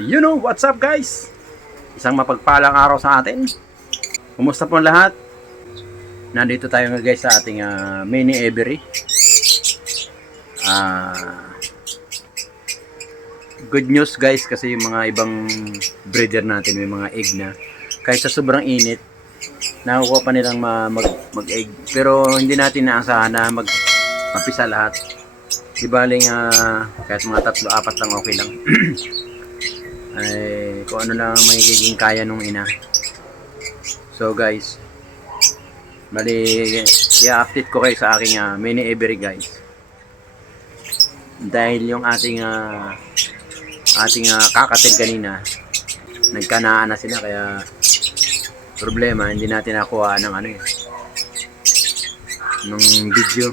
You know, what's up guys? Isang mapagpalang araw sa atin. Kumusta po lahat? Nandito tayo nga guys sa ating mini aviary. Good news guys kasi yung mga ibang breeder natin may mga egg na. Kahit sa sobrang init, nakukuha pa nilang mag-egg. Pero hindi natin naasahan na mapisa lahat. Di baling kahit mga 3-4 lang okay lang. Ay kung ano lang magiging kaya nung ina. So guys, bali i-update ko kayo sa aking mini aviary guys. Dahil yung ating kakatil kanina nagkanaan na sila, kaya problema hindi natin nakuha ng ng video.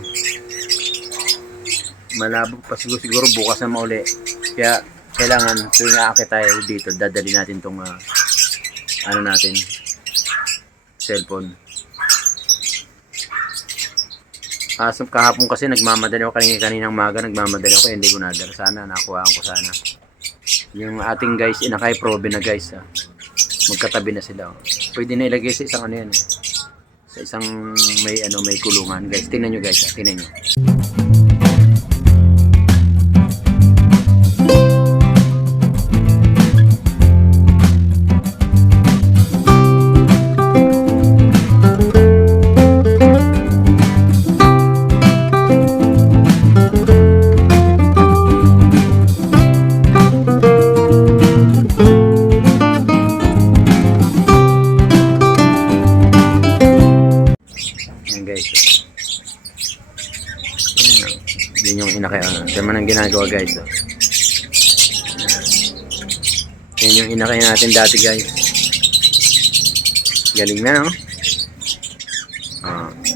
Malabo pa siguro bukas na mauli. Kaya kailangan tuwing aakit tayo dito, dadali natin tong natin cellphone. Kahapon kasi nagmamadali ako, kaninang maga nagmamadali ako, hindi ko nadala. Sana nakuhaan ko sana. Yung ating guys, inakay probe na guys. Magkatabi na sila. Pwede na ilagay sa isang yan. Sa isang may kulungan guys. Tingnan nyo guys, tingnan nyo. Yun yung inakay. Diyan man ang ginagawa guys. Yan yung inakay natin dati guys. Galing na, no?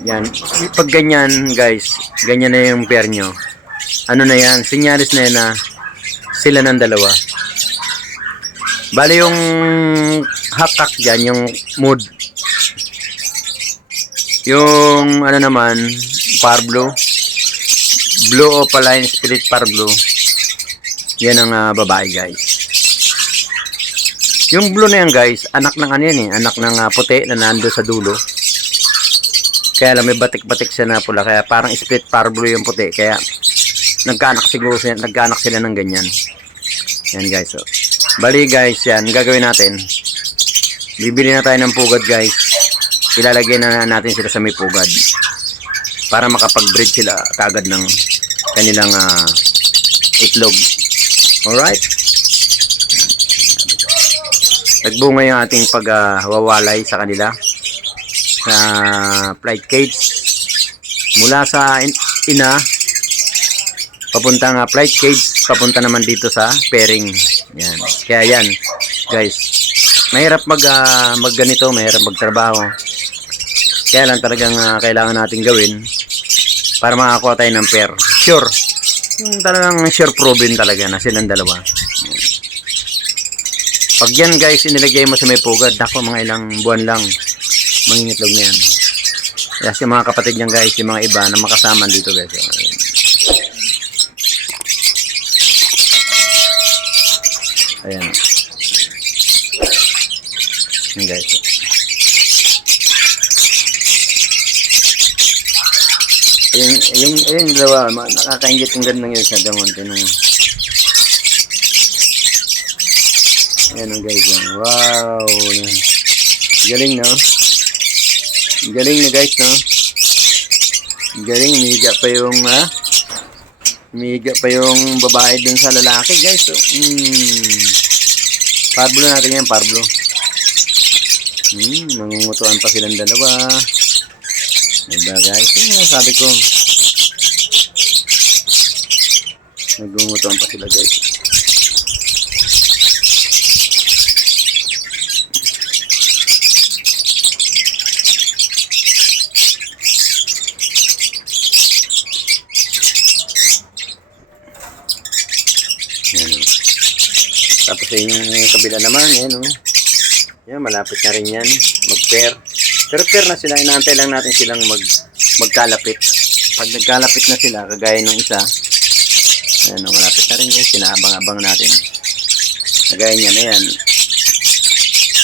Yan. Pag ganyan guys, ganyan na yung pair nyo. Ano na yan? Sinyalis na yan na sila ng dalawa. Bali yung hakak dyan, yung mood. Yung naman, parblo. Blue opaline spirit parblo. Yan ang babae guys. Yung blue na yan guys, anak ng anak ng puti na nando sa dulo. Kaya lang may batik-batik siya na pula, kaya parang split parblo yung puti. Kaya nagkaanak sila ng ganyan. Yan guys. So, bali guys, yan gagawin natin. Bibili na tayo ng pugad guys. Ilalagay na natin sila sa may pugad para makapag-breed sila kagad ng kanilang itlog. Alright? Nagbunga yung ating pagwawalay sa kanila sa flight cage mula sa ina papuntang flight cage, papunta naman dito sa pairing. Yan. Kaya yan guys, mahirap ganito, mahirap magtrabaho. Kaya lang talagang kailangan natin gawin para makakuha tayo ng pair. Sure. Yung talagang sure proven talaga na silang dalawa. Pag yan guys, inilagay mo sa may pugad, ako mga ilang buwan lang mangingitlog na yan. Kaya si mga kapatid niyan guys, yung mga iba na makasama dito guys. Ayan. Ayan guys. Yung dalawa, nakakaingit yung ganda ng sa damonte nung. Ayan guys, wow. Galing, no? Galing na guys, no? Galing, umihiga pa yung babae dun sa lalaki guys. So, parblo natin yan, parblo. Nangungutuan pa silang dalawa. Diba guys? Yung sabi ko, nagumutuan pa sila guys. Yan. Tapos yung kabila naman, yan o. Yan, malapit na rin yan. Mag-pair. Pero pair na sila, inaantay lang natin silang magkalapit. Pag nagkalapit na sila, kagaya ng isa, ayan o, malapit na rin guys, sinaabang-abang natin. Kagaya niyan, ayan.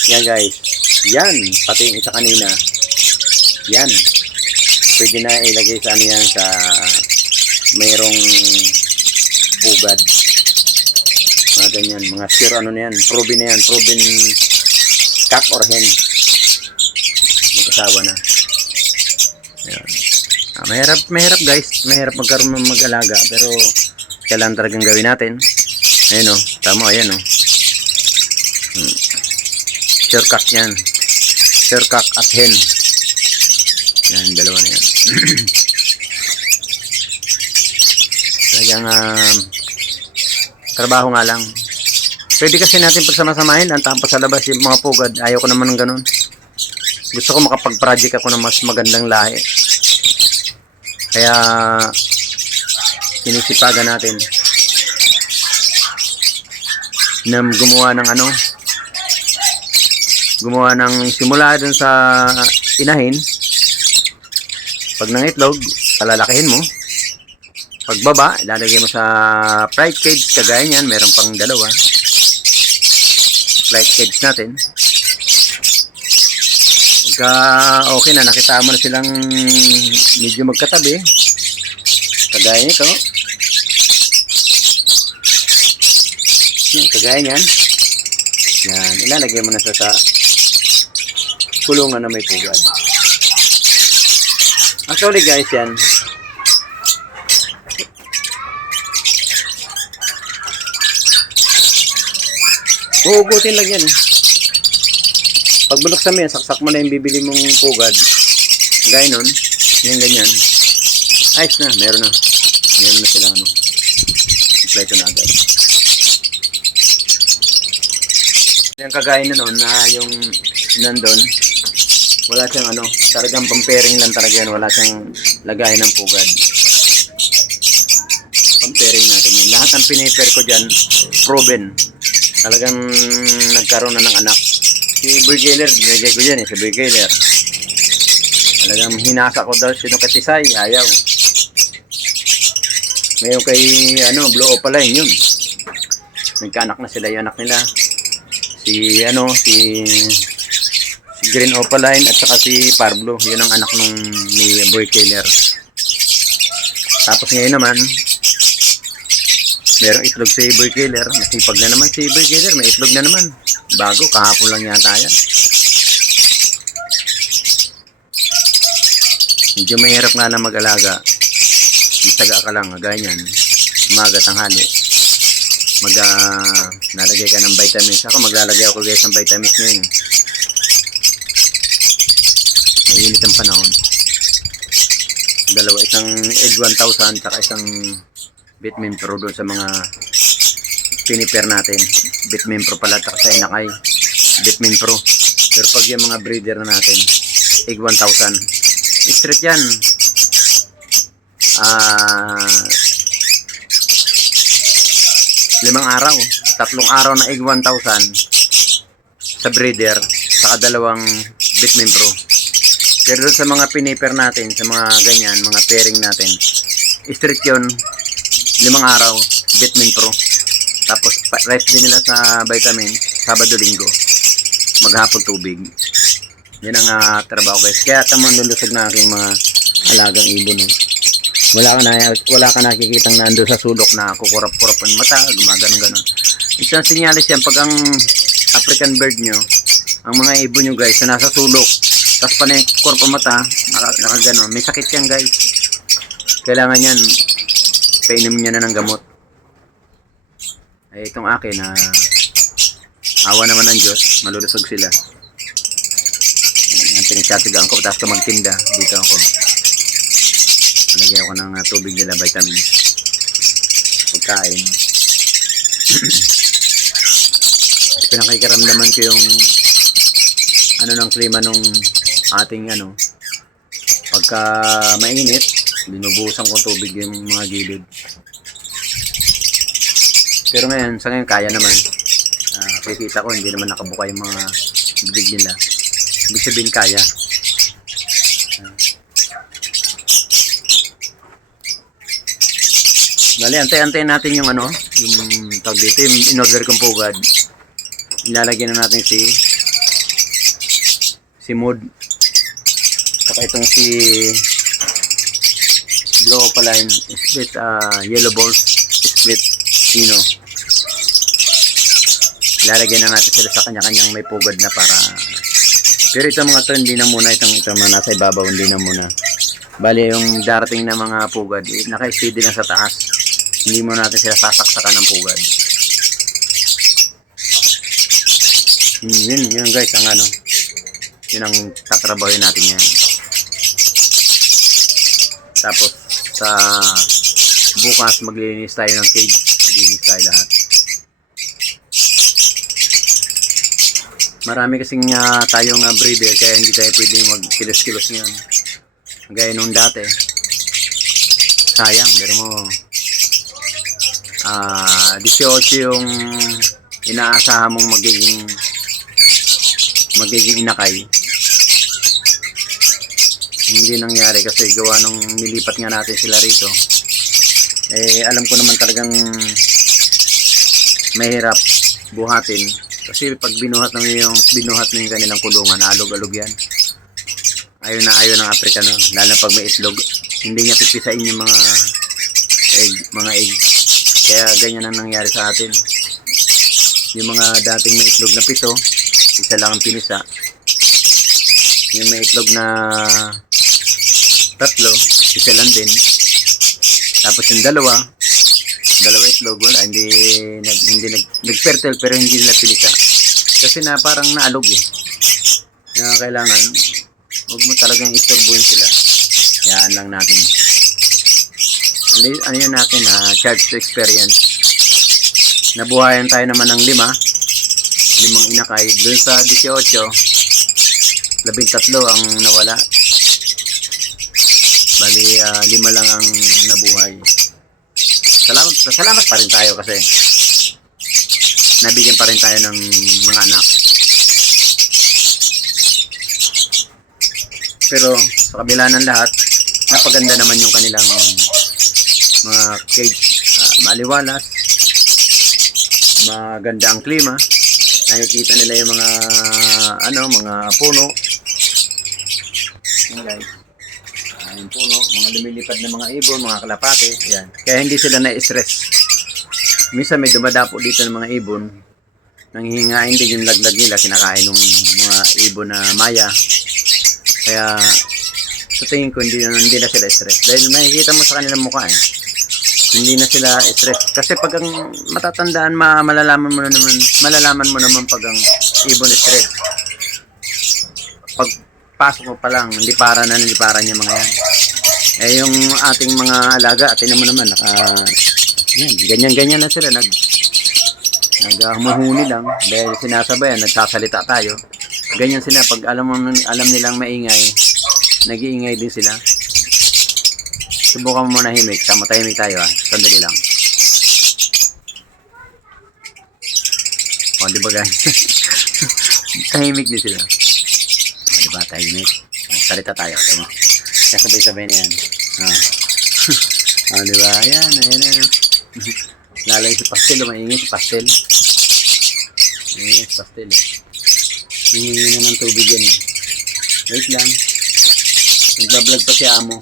Yan guys. Yan, pati yung isa kanina. Yan. Pwede na ilagay sa ano yan, sa mayroong pugad. Mga ganyan, mga sure ano na yan. Proven na yan, proven cock or hen. Mag-asawa na. Ayan. Mahirap guys. Mahirap magkaroon ng mag-alaga. Pero kailangan talagang gawin natin. Ayan o, tama, ayan o. Sure cock yan. Sure cock at hen. Yan, dalawa na yan. Talagang trabaho nga lang. Pwede kasi natin pagsama-samahin. Ang tampas sa labas yung mga pugad. Ayaw ko naman ng ganun. Gusto ko makapag-project ako ng mas magandang lahi. Kaya sinisipagan natin na gumawa ng ano, gumawa ng simula dun sa inahin. Pag nangitlog, palalakihin mo. Pagbaba, ilalagay mo sa flight cage. Kagaya niyan, meron pang dalawa flight cage natin. Pagka okay na, nakita mo na silang medyo magkatabi, kagaya nito, kagaya niyan, yan, ilalagay mo na sa kulungan na may pugad. Actually guys, yan, huhugutin lang yan. Pag binuksan mo yan, saksak mo na yung bibili mong pugad. Gaya nun, yan ganyan. Ayos na, meron na. Meron na silang ano. Kompleto na agad. Yung kagaya na nun, na yung nandun, wala siyang ano, talagang pampering lang talaga yan. Wala siyang lagay ng pugad. Pampering natin yun. Lahat ng piniper ko dyan, proven. Talagang nagkaroon na ng anak. Si Burgeler, nilagay ko dyan si Burgeler. Talagang hinasa ko daw sino katisay, ayaw. Ngayon kay Blue Opaline yun. Nagkaanak na sila yung anak nila. Si Green Opaline at saka si Parblo, yun ang anak ni Burgeler. Tapos ngayon naman, merong itlog si Burgeler. Masipag na naman si Burgeler. May itlog na naman. Bago, kahapon lang yata yan. Medyo mahirap nga na mag-alaga. Magtaga ka lang, ganyan. Umaga, tanghali. Nalagay ka ng vitamins. Ako maglalagay ako guys ng vitamins ngayon. Mainit ang panahon. Dalawa, isang egg 1,000 saka isang Vitamin Pro doon sa mga piniper natin. Vitamin Pro pala at sa inakay. Vitamin Pro. Pero pag yung mga breeder na natin, egg 1,000. Straight yan. 5 araw. 3 araw na egg 1,000 sa breeder. Saka 2 Vitamin Pro. Pero doon sa mga piniper natin, sa mga ganyan, mga pairing natin, straight yun. 5 araw, Vitamin Pro. Tapos, rest din nila sa vitamin, Sabado-Linggo. Maghapon tubig. Yan ang trabaho guys. Kaya tamang lulusog na aking mga alagang ibon. Wala ka nakikitang nando sa sulok na kukurap-kurap ang mata, gumagano-ganon. Isang sinyalis yan pag ang African bird nyo, ang mga ibon nyo guys, na nasa sulok, tapos panay kurap ang mata, nakaganon. May sakit yan guys. Kailangan yan, painom niya na ng gamot. Ay itong akin na awa naman ng Diyos, malulusog sila. Yan, pinagtatigaan ko tapos ka magtinda dito ako. Nalagyan ako ng tubig nila, vitamins, pagkain. Pinakikaramdaman ko yung ng klima nung ating pagka mainit, binubuhusan ko tubig yung mga gilid. Pero ngayon, sa ngayon kaya naman. Kikita ko hindi naman nakabuka yung mga bibig nila. Ibig sabihin kaya. Bali, antay-antay natin yung yung tawag dito, yung in-order kong pugad. Ilalagyan na natin si Mood. Saka itong si Blue Opaline, split yellow balls, split Ino. Ilalagyan na natin sila sa kanya-kanyang may pugad na para. Pero ito mga to, hindi na muna. Ito mga nasa ibabaw, hindi na muna. Bali yung darating na mga pugad, naka-steady na sa taas. Hindi mo natin sila sasaksakan ng pugad. Yun guys, ang ano. Yun ang tatrabahin natin yan. Tapos sa bukas maglilinis tayo ng cage. Maglilinis tayo lahat. Marami kasing tayong breeder kaya hindi tayo pwedeng magkilos-kilos ngayon. Gaya nung dati. Sayang, pero mo 18 yung inaasahan mong magiging inakay. Hindi nangyari kasi gawa nung nilipat nga natin sila rito. Alam ko naman talagang mahirap buhatin kasi pag binuhat mo yung kanilang kulungan, alog-alog yan. Ayaw ng Africano, lalo pag may itlog, hindi niya pipisain yung mga egg. Kaya ganyan ang nangyari sa atin. Yung mga dating may itlog na 7, isa lang ang pinisa. Yung may itlog na 3, isa lang din. Tapos yung dalawa itlog, wala, hindi nag-fertile pero hindi nila pinisa. Kasi na parang naalog Kaya kailangan, huwag mo talagang istorbuhin sila. Hayaan lang natin. Ano yun natin charge to experience. Nabuhayan tayo naman ng 5 inakay. Doon sa 18, 13 ang nawala. Bali 5 lang ang nabuhay. Salamat pa rin tayo kasi nabigyan pa rin tayo ng mga anak. Pero sa kabila ng lahat, napaganda naman yung kanilang mga cage. Maliwalas, maganda ang klima. Nakikita nila yung mga puno. Yan guys. Yung puno, mga lumilipad na mga ibon, mga kalapate. Yan. Kaya hindi sila na-stress. Minsan may dumadapo dito ng mga ibon. Nanghihingain din yung laglag nila, kinakain ng mga ibon na maya. Kaya sa tingin ko hindi na sila stress. Dahil makikita mo sa kanilang mukha hindi na sila stress. Kasi pag ang matatandaan, malalaman mo naman pag ang ibon stress. Pag pasok mo pa lang, liparan niya mga yan. Yung ating mga alaga, tingnan mo naman, ganyan na sila, naghumuhuni lang, dahil sinasabayan, nagsasalita tayo. Ganyan sila, pag alam nilang maingay, nag-iingay din sila. Subukan mo muna himik, matahimik tayo sandali lang. Diba guys? Tahimik din sila. Diba, tahimik. Salita tayo. Diba? Kasabay-sabay na yan. Diba? Ayan. Lalay si Pastel. Maingay si Pastel. Maingay si Pastel. Hingingin na ng tubig yan Wait lang. Nagbablog pa si Amo.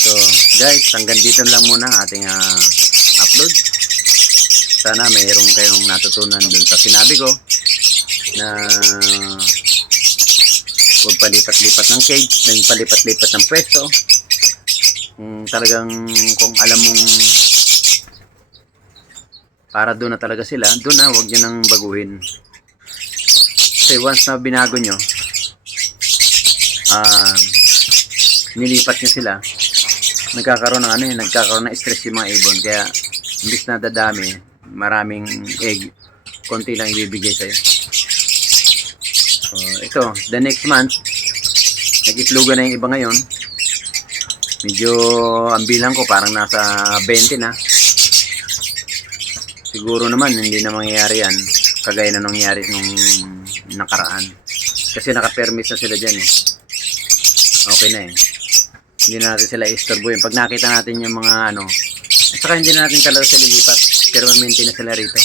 So, guys, hanggang dito lang muna ang ating upload. Sana mayroon kayong natutunan dun sa sinabi ko na huwag palipat-lipat ng cage, huwag palipat-lipat ng pwesto. Kung alam mong para doon na talaga sila, doon na, huwag nyo nang baguhin. Kasi once na binago nyo, nilipat nyo sila, nagkakaroon ng stress yung mga ibon. Kaya imbis na dadami, maraming egg, konti lang ibibigay sa'yo. So ito, the next month, nag-itlogan na yung iba ngayon. Medyo ang bilang ko parang nasa 20 na. Siguro naman hindi na mangyayari yan kagaya na nangyari nung nakaraan. Kasi naka-permit na sila dyan Okay na Hindi na natin sila istorbohin. Pag nakita natin yung mga At saka hindi na natin talaga sila lilipat. Permanente na sila rito.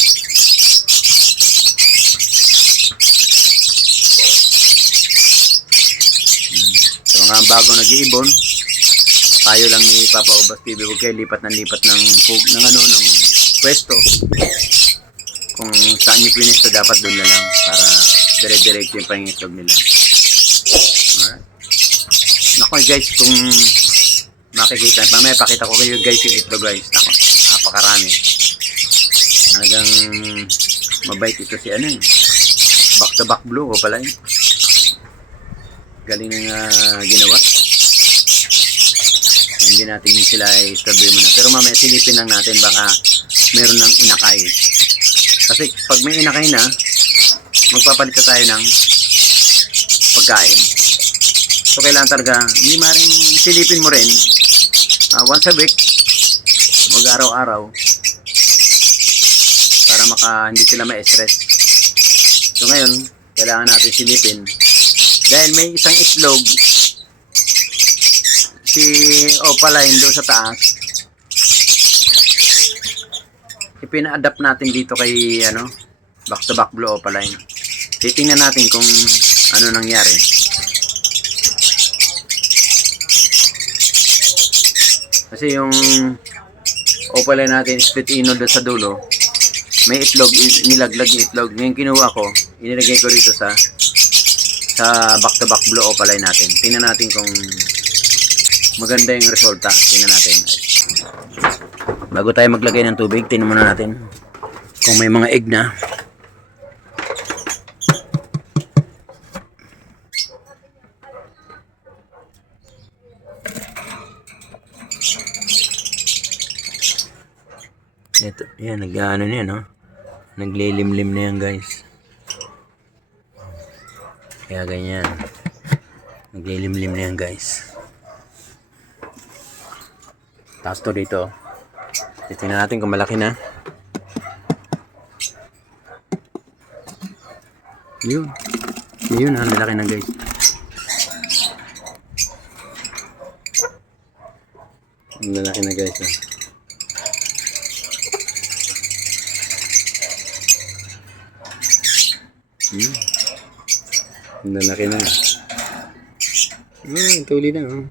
Sa mga bago nag-iibon, tayo lang ni Papa Obas TV, huwag kayo lipat ng ng pwesto. Kung saan nyo pinisto, dapat doon na lang para dire-diretso yung pangitlog nila. Alright. Naku guys, kung makikita, mamaya pakita ko kayo guys yung itlog guys. Naku, napakarami. Hanggang mabait ito si ano, back to back blue ko pala yun. Galing ng ginawa. Hindi natin sila i-strawberry muna. Pero mamaya silipin lang natin, baka meron ng inakay. Kasi pag may inakay na, magpapalit tayo ng pagkain. So kailangan talaga, hindi maring silipin mo rin once a week, mag-araw-araw, para hindi sila ma-stress. So ngayon, kailangan natin silipin. Dahil may isang itlog, si Opaline doon sa taas, ipina-adapt natin dito kay back to back blue Opaline. Titingnan natin kung ano nangyari. Kasi yung Opaline natin split ino doon sa dulo, may itlog, nilaglag yung itlog. Ngayon kinuha ko, inilagay ko rito sa back to back blue Opaline natin. Tingnan natin kung maganda yung resulta. Tingnan natin. Bago tayo maglagay ng tubig, tingnan muna natin kung may mga egg na. Ito, yan, nag-ano na yan, no? Naglilimlim na yan, guys. Kaya ganyan. Naglilimlim na yan, guys. Tapos to dito. Titingnan natin kung malaki na. Yun. Yun, malaki na, guys. Malaki na, guys. Malaki na. Tuli na, oh.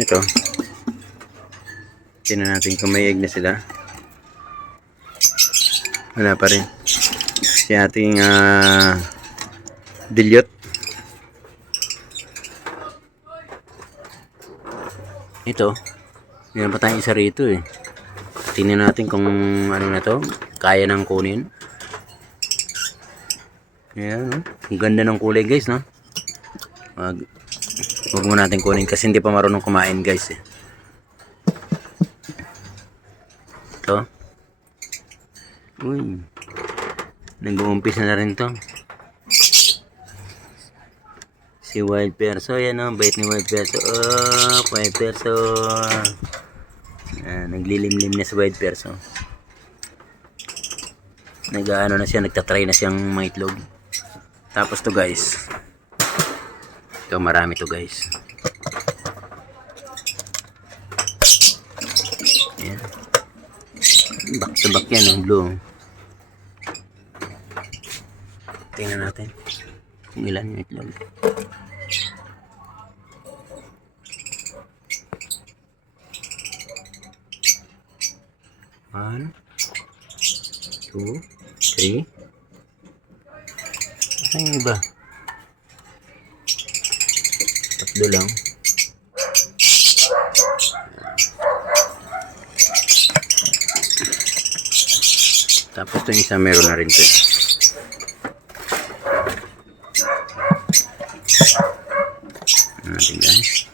Ito. Tingnan natin kung may egg na sila. Wala pa rin. Si ating dilute. Ito. Meron pa tayong isa rito eh. Tingnan natin kung ano na to. Kaya nang kunin. Ayan, no? Ang ganda ng kulay guys, no? Huwag mo natin kunin kasi hindi pa marunong kumain guys eh. Ito. Uy. Nag-uumpisa na rin to. Si Wild Perso, yan o. Bait ni Wild Perso. Oh, Wild Perso. Naglilimlim na si Wild Perso. Nag-ano na siya, nagtatry na siyang maitlog. Tapos to guys. Ito, marami to guys. Ayan. Back to back yan, ang blue. Tingnan natin kung ilan yung itlog. One, two, three. Ano yung iba? Tatlo lang. Tapos itong isa meron na rin ito. Natin guys.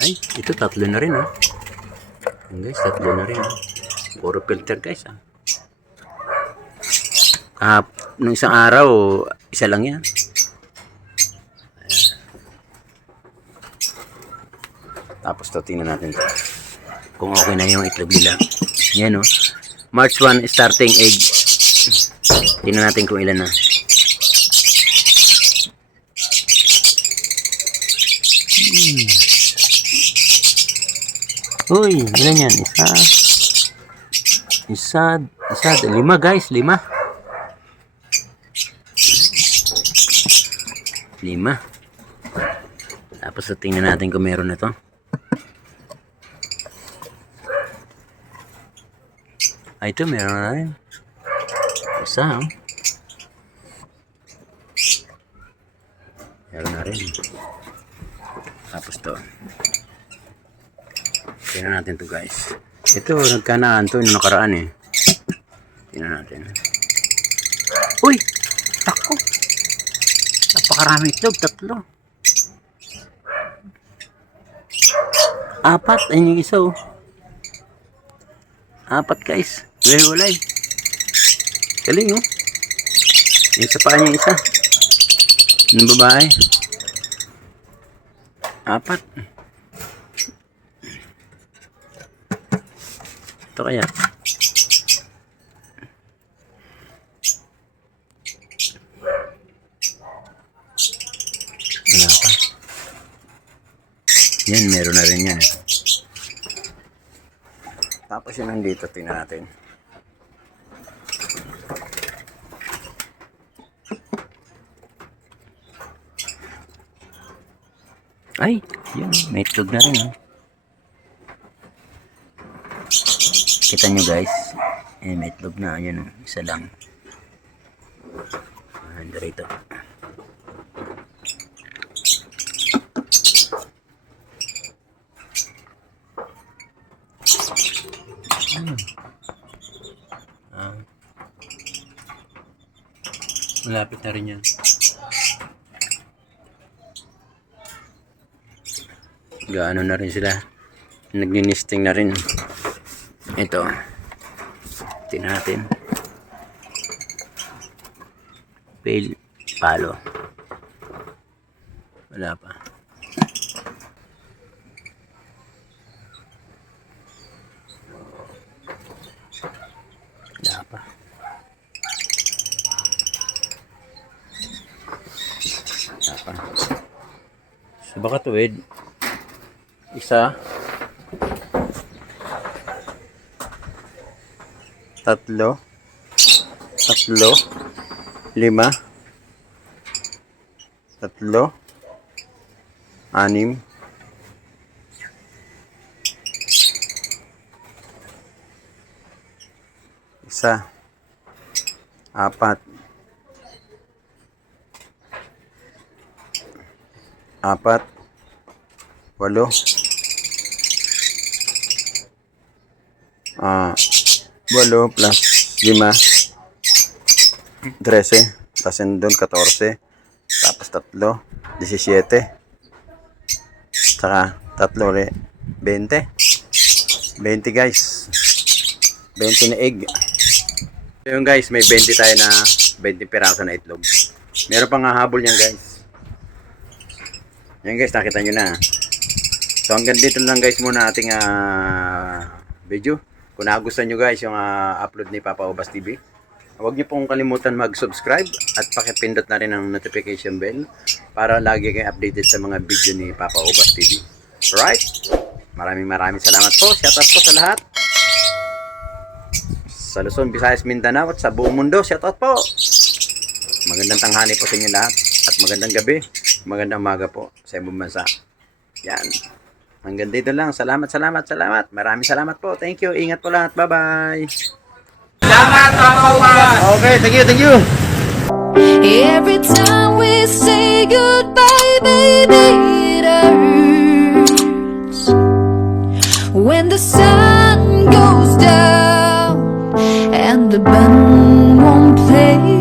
Ay, ito tatlo na rin, oh. Guys, tatlo na rin, oh. Puro filter guys, ah. Nung isang araw, isa lang yan. Ayan. Tapos to, tingnan natin to. Kung okay na yung itlog nila. Yan, oh. March 1 starting egg. Tingnan natin kung ilan na. Uy, ilan yan? Isa, 5 guys, 5. 5. Tapos tingnan natin kung meron na to. Ay, ito meron na rin. Isa, oh. Meron na rin. Tapos to. Tingnan natin to guys. Ito, nagkanaan to yung nakaraan eh. Tingnan natin. Uy! Tako! Napakarami itlog, 3. 4, ayun yung isa oh. 4 guys. Walay. Galing oh. Yung isa pa niya isa. Yung babae. 4. Ito kaya. Wala pa. Yan, meron na rin yan. Tapos yun nandito, tingnan natin. Ay, yun, may itlog na rin. Oh. Kita nyo guys, may itlog na, yun, isa lang. Dito. Malapit na rin yan. Gaano na rin sila. Nagninisting na rin. Ito. Tingnan natin. Palo. Wala pa. Wala pa. So baka tuwid. Isa. 3. 5. 3. 6. Isa. 4. 8. 8 plus 5. 13. Tapos doon 14. Tapos 3. 17. Saka 3 ulit. 20. 20 guys. 20 na egg. Yung guys, may 20 tayo na 20 piraso na itlog. Meron pang hahabol niyan guys. Yan guys, nakita nyo na. So hanggang dito lang guys muna ating video. Kung nagustuhan nyo guys yung upload ni Papa Ubas TV, huwag nyo pong kalimutan mag-subscribe at pakipindot na rin ang notification bell para lagi kayo updated sa mga video ni Papa Ubas TV. Alright? Maraming salamat po. Shoutout po sa lahat. Sa Luzon, Visayas, Mindanao at sa buong mundo. Shoutout po. Magandang tanghali po sa inyo lahat. At magandang gabi. Magandang umaga po sa ibang bansa. Yan. Hanggang dito lang. Salamat. Maraming salamat po. Thank you. Ingat po lahat. Bye-bye. Salamat, Papa Ubas! Okay, thank you. Every time we say goodbye, baby, it hurts. When the sun goes down and the band won't play.